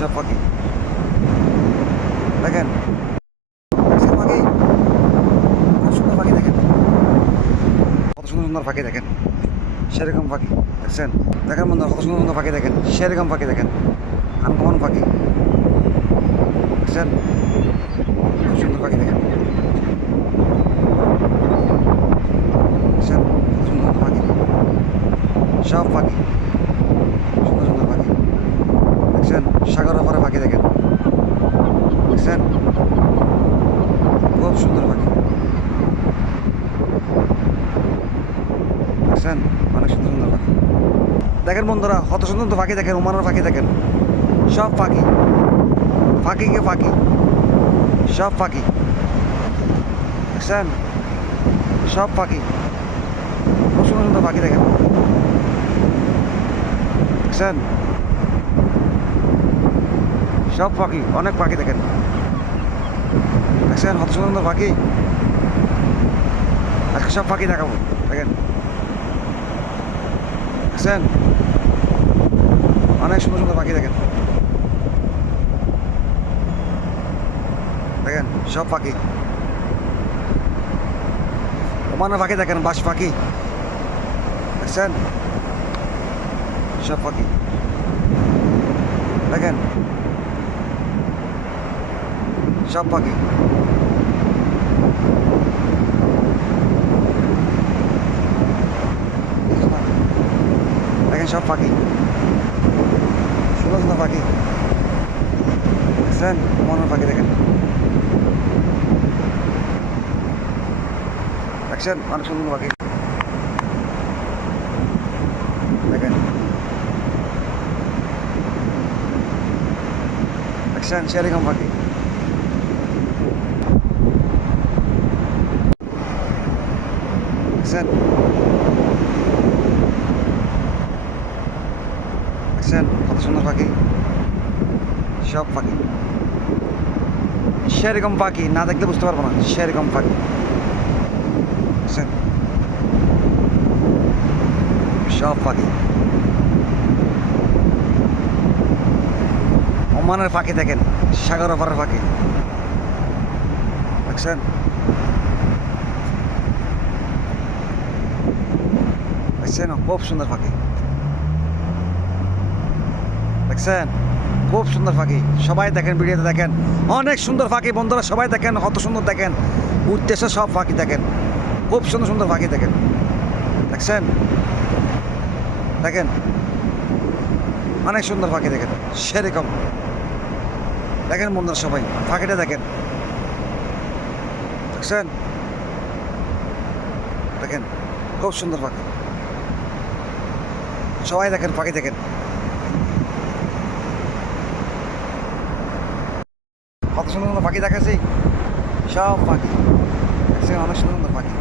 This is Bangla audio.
সব পাখি। দেখেন দেখছেন পাখি, খুব সুন্দর পাখি দেখেন। কত সুন্দর সুন্দর পাখি দেখেন। সেরকম পাখি, দেখছেন? দেখেন বন্ধু কত সুন্দর সুন্দর পাখি দেখেন। সেরকম পাখি দেখেন। আনকমন পাখি। দেখছেন? খুব সুন্দর পাখি দেখেন। দেখছেন? কত সুন্দর পাখি। সব পাখি। দেখছেন সাগরের পরে পাখি দেখেন। দেখছেন খুব সুন্দর পাখি। দেখছেন অনেক সুন্দর সুন্দর পাখি। দেখেন বন্ধুরা, কত সুন্দর তো পাখি দেখেন, উমানোর পাখি দেখেন। সব পাখি। পাখিকে পাখি? সব পাখি। দেখছেন সব পাখি। খুব সুন্দর সুন্দর পাখি দেখেন। দেখছেন সব পাখি অনেক পাখি দেখেন। দেখছেন কত সুন্দর পাখি আজকে সব পাখি দেখাবো, দেখেন। দেখছেন? অনেক সুন্দর সুন্দর পাখি দেখেন। দেখেন, সব পাখি ওমানের পাখি দেখেন, বাস পাখি দেখছেন? সব পাখি দেখেন? সব পাখি দেখেন সব পাখি সুন্দর সুন্দর পাখি দেখছেন মনের পাখি দেখেন দেখছেন অনেক সুন্দর পাখি দেখেন দেখছেন সেরকম পাখি দেখছেন দেখছেন কত সুন্দর পাখি। সব পাখি। সেরকম পাখি, না দেখলে বুঝতে পারব না। সেরকম পাখি। দেখছেন সব পাখি। ওমানের পাখি দেখেন, সাগর ওপারের পাখি। দেখছেন দেখছেন খুব সুন্দর পাখি দেখছেন খুব সুন্দর পাখি সবাই দেখেন ভিডিওতে দেখেন অনেক সুন্দর পাখি বন্ধুরা সবাই দেখেন কত সুন্দর দেখেন উদ্দেশ্য সব পাখি দেখেন খুব সুন্দর সুন্দর পাখি দেখেন দেখছেন দেখেন অনেক সুন্দর পাখি দেখেন সেরকম দেখেন বন্ধুরা সবাই পাখিটা দেখেন দেখছেন দেখেন খুব সুন্দর পাখি সবাই দেখেন পাখি দেখেন। কত সুন্দর সুন্দর পাখি দেখাচ্ছি। সব পাখি অনেক সুন্দর সুন্দর পাখি